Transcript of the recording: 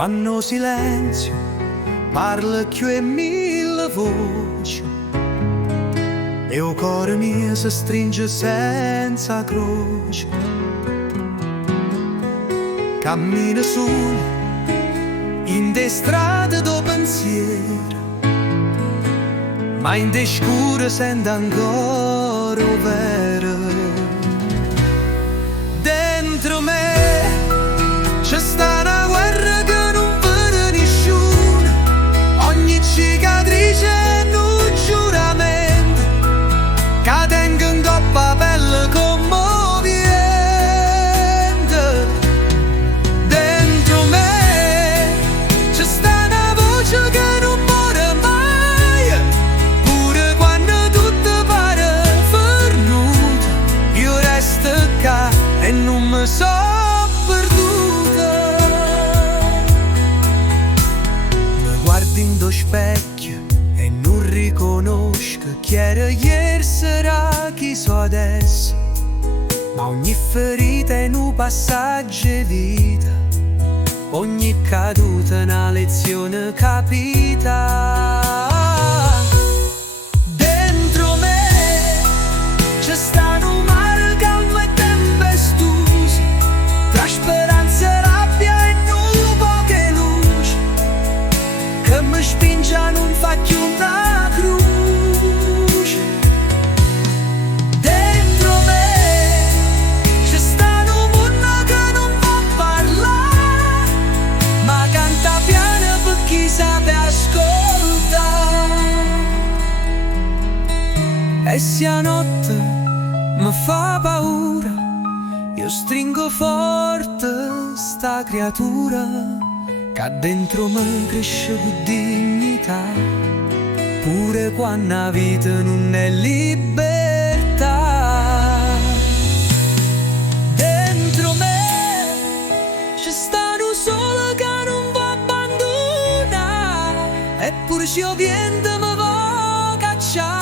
Quando silenzio parla più e mille voci e il cuore mio si stringe senza croce. Cammino solo in de strade do pensiero, ma in de scure sento ancora vero. Dentro me c'è sta una guerra che non vede nessuno, ogni cicatrice è un giuramento che tengo in coppa pelle commovente. Dentro me c'è sta una voce che non muore mai, pure quando tutto pare perduto, io resto qua e non mi so perduta. Mi guardo in lo specchio e non riconosco chi era ieri sera, chi so adesso, ma ogni ferita è un passaggio di vita, ogni caduta è una lezione capita. Dentro me c'è sta un mare calmo e tempestoso, tra speranza e rabbia e non poche luci, che mi spinge a non fare più una croce. Dentro me c'è sta un mondo che non può parlare, ma canta piano per chi sa ascoltare. E se a notte mi fa paura, io stringo forte sta creatura che dentro me cresce con dignità, pure quando la vita non è libertà. Dentro me c'è sta un sole che non può abbandonare, eppure se io vento mi va cacciare.